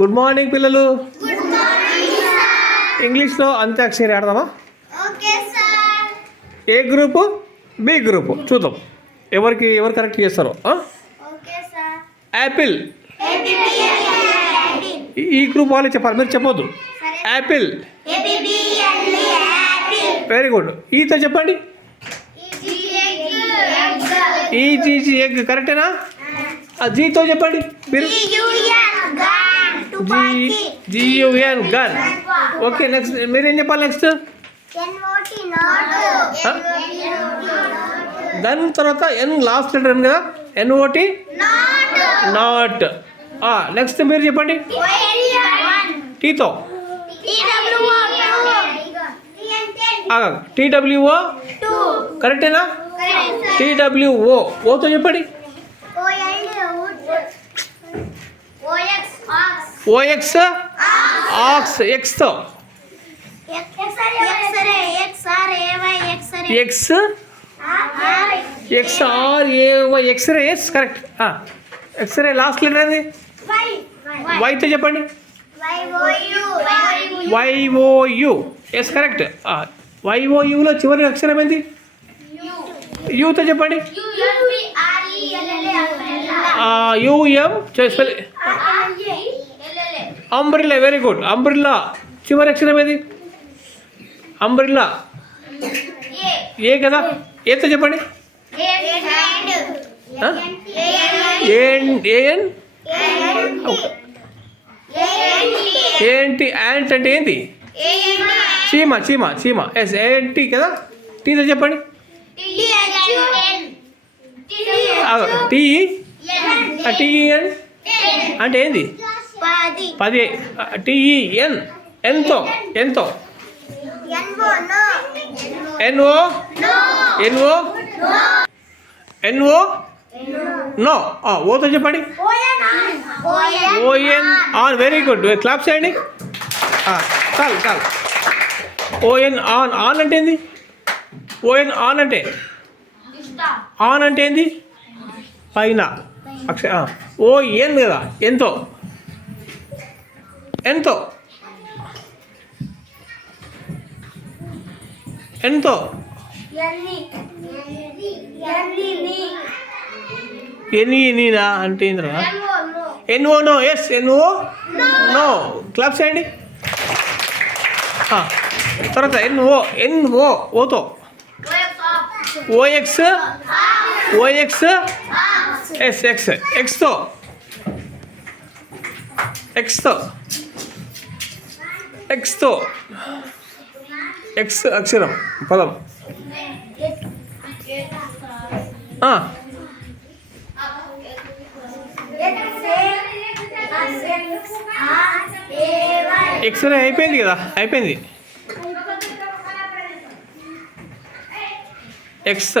Good morning పిల్లలు. ఇంగ్లీష్లో అంత్యాక్షరి ఆడదామా? ఏ group, B group చూద్దాం ఎవరు కరెక్ట్ చేస్తారో. యాపిల్, ఈ గ్రూప్ వాళ్ళే చెప్పాలి, మీరు చెప్పొద్దు. Apple, very good. ఈతో చెప్పండి. ఈజీ ఎగ్ కరెక్టేనా? జీతో చెప్పండి మీరు. GUN gun. ఓకే, నెక్స్ట్ మీరేం చెప్పాలి? నెక్స్ట్ గన్ తర్వాత ఎన్ లాస్ట్ లెటర్ కదా, NOT నాట్. నెక్స్ట్ మీరు చెప్పండి. టీతో TWO కరెక్టేనా? TWO. ఓతో చెప్పండి. OX ox. ఎక్స్తో XRAY x-ray. Yes correct. X-ray last letter అది. వైతో చెప్పండి. YOU. Yes correct. YOUలో చివరి అక్షరం ఏంటి? యూతో చెప్పండి. UM umbrella. Very good. Umbrella చివరి అక్షరం ఏది? అంబ్రిల్లా ఏ కదా. ఏతో చెప్పండి. ఏంటి? యాంట్ అంటే ఏంటి? చీమ. ఎస్ ఏంటి కదా. టీతో చెప్పండి. TEN అంటే ఏంది? 10. TEN ఎంతో? NO no. ఓతో చెప్పండి. ON on. Very good. Claps చేయండి. చాలు. ON ఆన్ అంటే ఏంది? ON ఆన్ అంటే ఏంది? పైన అక్షర. ON కదా. ఎంతో నీనా అంటే ఏంద్రా? NO no. S NO no. Claps చేయండి. తర్వాత NO ఓతో. OX ఎస్ ఎక్స్తో ఎక్స్ అక్షరం పదం. ఎక్స్రే అయిపోయింది కదా. అయిపోయింది. ఎక్స్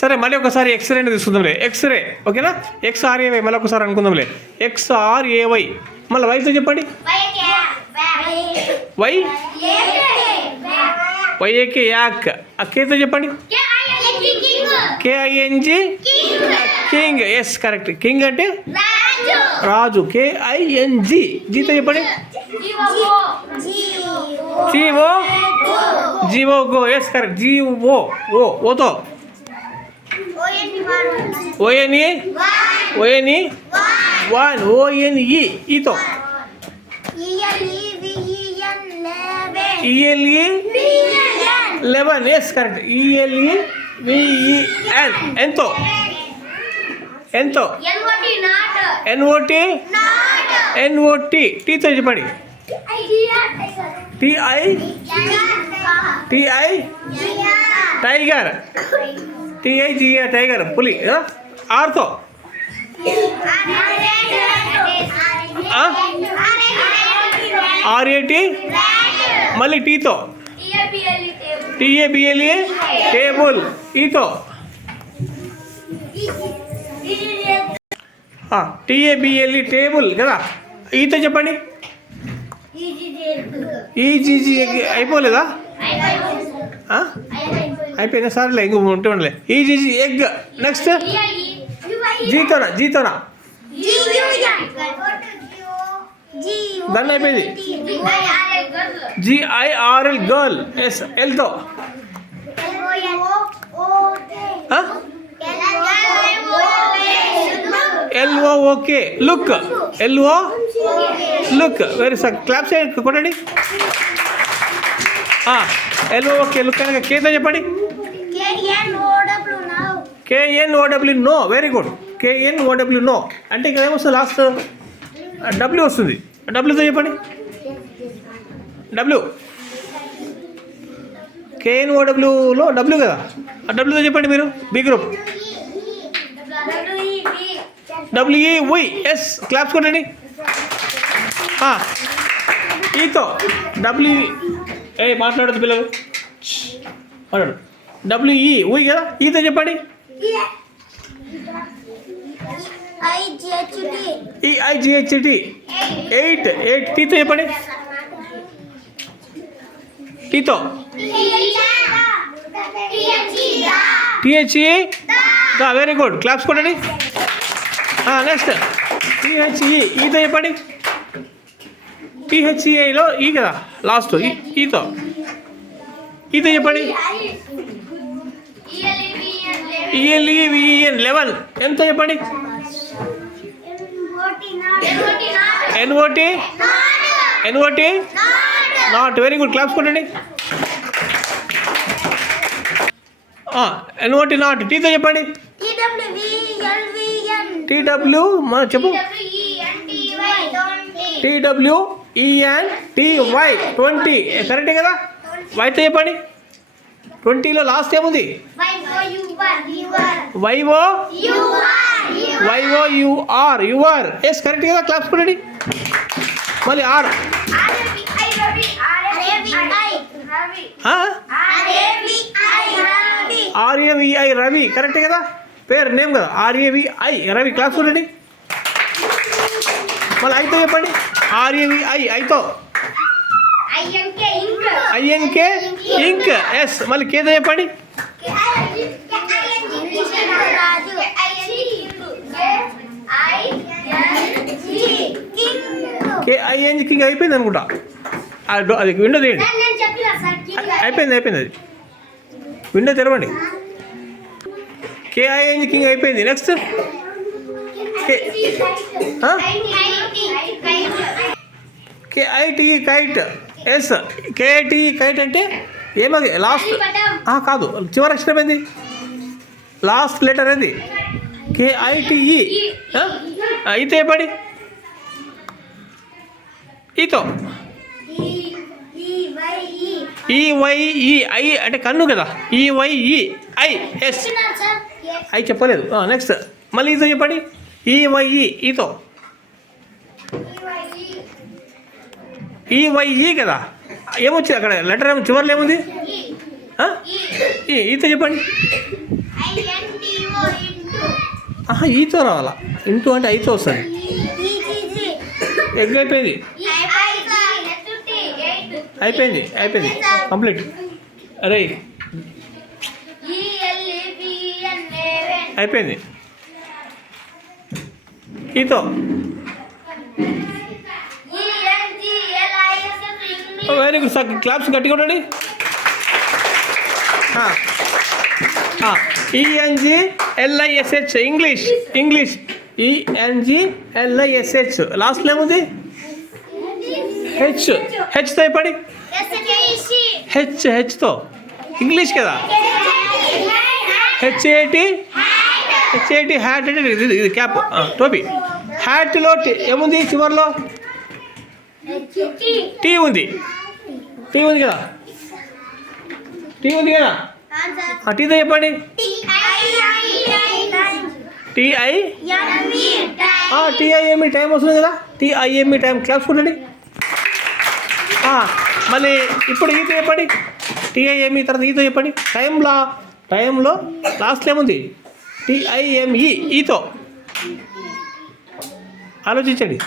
సరే, మళ్ళీ ఒకసారి ఎక్స్రేని తీసుకుందాంలే. ఎక్స్రే ఓకేనా. XRAY మళ్ళీ ఒకసారి అనుకుందాంలే. XRAY. మళ్ళీ వైతో చెప్పండి. YAK యాక్. కేతో చెప్పండి. KING king. Yes correct. King అంటే రాజు. KING. జీతో చెప్పండి. GO. Yes correct. GO ఓతో. ONE one. ONE ఈతో. ELE 11. Yes correct. ELEVEN ఎంతో? NOT. టీతో చెప్పండి. TI tiger. TIGR tiger. పులి. ఆర్తో RAT. మళ్ళీ టీతో TABLE టేబుల్. ఈతో TABLE టేబుల్ కదా. ఈతో చెప్పండి. EGG అయిపోలేదా? అయిపోయింది సరేలే ఇంకో ఉంటే ఉండలే ఈజ్ ఎగ్ నెక్స్ట్ జీతోనా దాన్ని అయిపోయింది జిఐఆర్ఎల్ గర్ల్ ఎస్ ఎల్తో L O O K look L O look very sir clap చేయండి కొట్టండి ఎల్ఓఓకే లుక్ అనగా కేతో చెప్పండి K N O W know very good K N O W know అంటే ఇక్కడ ఏమొస్తుంది లాస్ట్ డబ్ల్యూ వస్తుంది డబ్ల్యూతో చెప్పండి డబ్ల్యూ కేఎన్ఓడబ్ల్యూలో డబ్ల్యూ కదా ఆ డబ్ల్యూతో చెప్పండి మీరు B group W E yes claps కొట్టండి ఈతో డబ్ల్యూ మాట్లాడదు పిల్లలు మాట్లాడు డబ్ల్యూఈ ఉయ్ కదా ఈతో చెప్పండి ఈఐజిహెచ్టి ఎయిట్ టీతో చెప్పండి టీతో టిహెచ్ఈ వెరీ గుడ్ క్లాప్స్ కొట్టండి నెక్స్ట్ టిహెచ్ఈ ఈతో చెప్పండి టిహెచ్ఈలో ఈ కదా లాస్ట్ ఈతో చెప్పండి ఈఎల్ఈవిఈఎన్ 11 ఎంతో చెప్పండి ఎన్ఓటి నాట్ వెరీ గుడ్ క్లాప్స్ కొట్టండి ఎన్ఓటి నాట్ టీతో చెప్పండి టీడబ్ల్యూ చెప్పు టీడబ్ల్యూఈఎన్టీవై 20 కరెక్టే కదా వైతో చెప్పండి 20లో లాస్ట్ ఏముంది వైఓయుఆర్ యువర్ ఎస్ కరెక్ట్ కదా క్లాప్స్ కొట్టండి మళ్ళీ ఆర్ ఆర్ఏవిఐ రవి కరెక్ట్ కదా పేరు నేమ్ కదా ఆర్ఏవిఐ రవి క్లాప్స్ కొట్టండి మళ్ళీ ఐతో చెప్పండి ఆర్ఏవిఐ ఐతో ఐఎన్కే ఇంక్ ఎస్ మళ్ళీ కేతో చెప్పండి కేఐఎన్ కింగ్ అయిపోయింది అనుకుంటా అది విండో తీయండి అయిపోయింది అది విండో తెరవండి కేఐఎన్ కింగ్ అయిపోయింది next K I T kite yes K I T kite అంటే ఏమది లాస్ట్ కాదు చివరి అక్షరం ఏంది లాస్ట్ లెటర్ ఏది కేఐటిఈ అయితే చెప్పండి ఈతో ఈవైఈ ఐ అంటే కన్ను కదా ఈవైఈ ఐ ఎస్ ఐ చెప్పలేదు నెక్స్ట్ మళ్ళీ ఈతో చెప్పండి ఈవైఈ ఈతో ఈవైఈ కదా ఏమొచ్చింది అక్కడ లెటర్ ఏమో చివరిలో ఏముంది ఈతో చెప్పండి ఈతో రావాలా ఇంటూ అంటే ఐతో వస్తుంది ఎగ్ అయిపోయింది కంప్లీట్ అరే అయిపోయింది ఈతో వెరీ గుడ్ సార్ క్లాప్స్ గట్టిగా ఉండండి ఈఎన్జిఎల్ఐఎస్హెచ్ ఇంగ్లీష్ ఈఎన్జిఎల్ఐఎస్హెచ్ లాస్ట్లో ఏముంది హెచ్తో చెప్పండి హెచ్తో ఇంగ్లీష్ కదా హెచ్ఏటి హ్యాట్ అంటే ఇది క్యాప్ టోపీ హ్యాట్లో ఏముంది చివరిలో టీ ఉంది కదా టీతో చెప్పండి టిఐఎంఈ టైం వస్తుంది కదా టిఐఎంఈ టైం క్లాప్స్ కొట్టండి మళ్ళీ ఇప్పుడు ఈతో చెప్పండి టిఐఎంఈ తర్వాత ఈతో చెప్పండి టైంలో లాస్ట్లో ఏముంది టిఐఎంఈ ఈతో ఆలోచించండి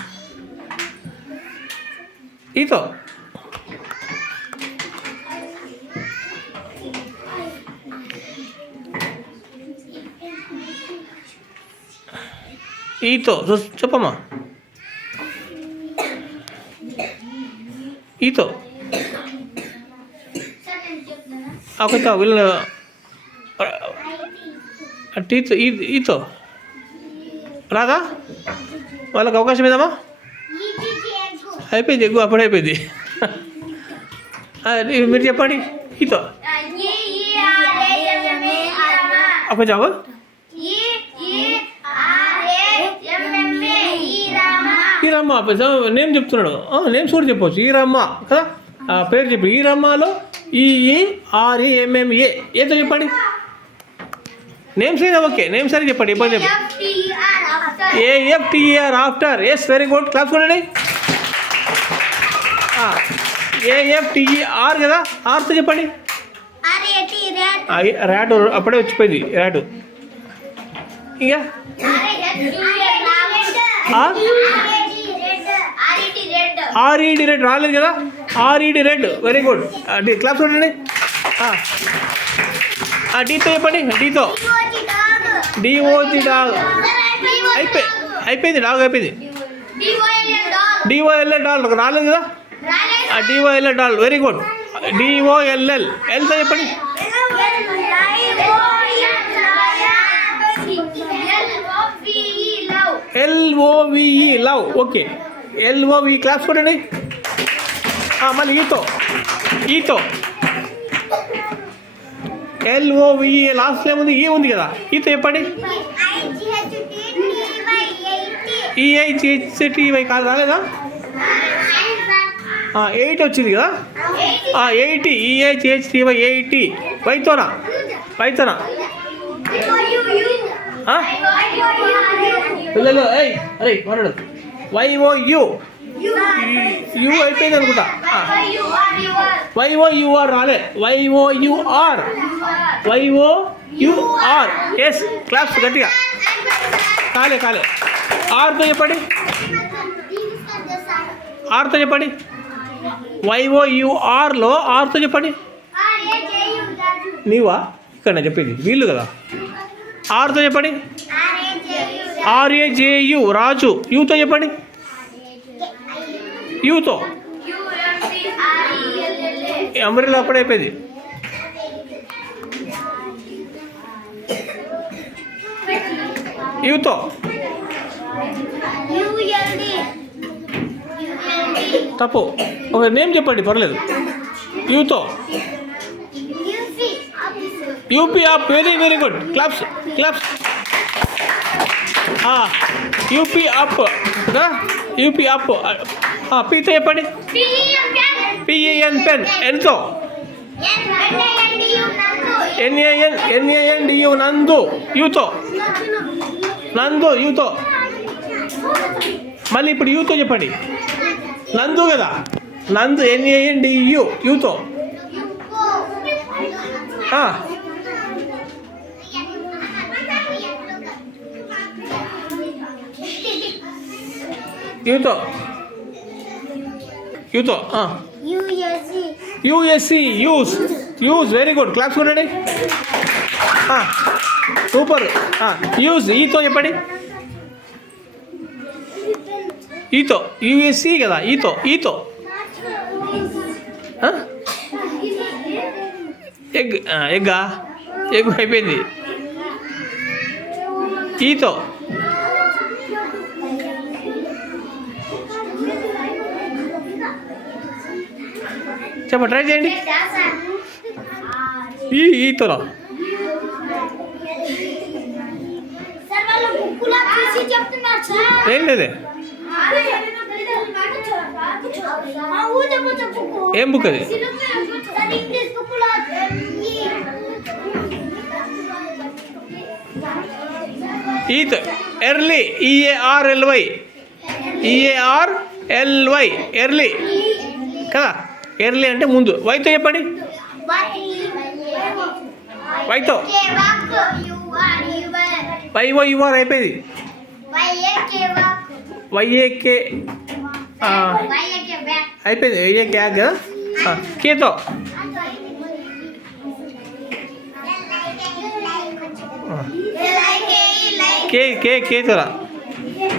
ఈతో ఈతో చెప్పమ్మా. ఈతో కొంచెం వీళ్ళు టీతో ఈతో రాదా? వాళ్ళకి అవకాశం ఏదమ్మా? అయిపోయింది, ఎగ్గు అప్పుడే అయిపోయింది. మీరు చెప్పండి. ఈతో కొంచెం ఈరమ్మ నేమ్ చెప్తున్నాడు. నేమ్స్ కూడా చెప్పవచ్చు. ఈరమ్మ కదా, పేరు చెప్పి. ఈరమ్మలో EERAMMA ఏతో చెప్పండి. నేమ్స్ అయినా ఓకే, నేమ్స్ అని చెప్పండి. ఇబ్బంది చెప్పండి. AFTER after. Yes, very good. Class కొనండి. AFTER కదా, ఆర్తో చెప్పండి. ర్యాట్ అప్పుడే వచ్చిపోయింది ర్యాట్. ఇంకా RED రెడ్ రాలేదు కదా, RED red. Very good. Class చూడండి. డీతో చెప్పండి. డీతో DOG డాగ్. అయిపోయింది డాగ్ అయిపోయింది. DOLL డాల్ రాలేదు కదా, DOLL doll. Very good. DOLL ఎల్తో చెప్పండి. LOVE love. Okay, LOVE. Class కొనండి. మళ్ళీ ఈతో LOVE లాస్ట్లో ఏముంది? ఈ ఉంది కదా, ఈతో చెప్పండి. EIGHTY కాదు, రాలేదా? 8 వచ్చింది కదా, 80. EIGHTY 80. వైతోనా అరే మాట్లాడు. YOU యూ అయిపోయింది అనుకుంటా. YOUR రాలే. YOUR. ఎస్, క్లాప్స్ గట్టిగా. కాలే. ఆర్తో చెప్పండి. YOURలో ఆర్తో చెప్పండి. నీవా? ఇక్కడ చెప్పింది వీళ్ళు కదా. ఆర్తో చెప్పండి. RAJU రాజు. యూతో చెప్పండి. యూతో అమరిలో అప్పుడే అయిపోయింది. యూతో తప్పు. ఒక నేమ్ చెప్పండి, పర్లేదు. యూతో UP up. Very good. Claps. UP up కదా, UP అప్. పీతో చెప్పండి. PEN pen. ఎన్తో NANDU నందు. యూతో మళ్ళీ ఇప్పుడు యూతో చెప్పండి. నందు కదా, నందు. NANDU యూతో. యూతో USC use. Very good. Claps కొనండి. సూపర్. యూజ్. ఈతో చెప్పండి. ఈతో USC కదా, ఈతో ఎగ్గా అయిపోయింది. ఈతో చెప్ప, ట్రై చేయండి. ఈతోలో ఏం లేదే. ఏం బుక్ అది? ఈత్. ఎర్లీ. EARLY ఎర్లీ కదా. ఎర్లీ అంటే ముందు. వైతో చెప్పండి. వైతో YOUR అయిపోయింది. YAK అయిపోయింది. YAK కదా. కేతో కేతోరా. ఇదే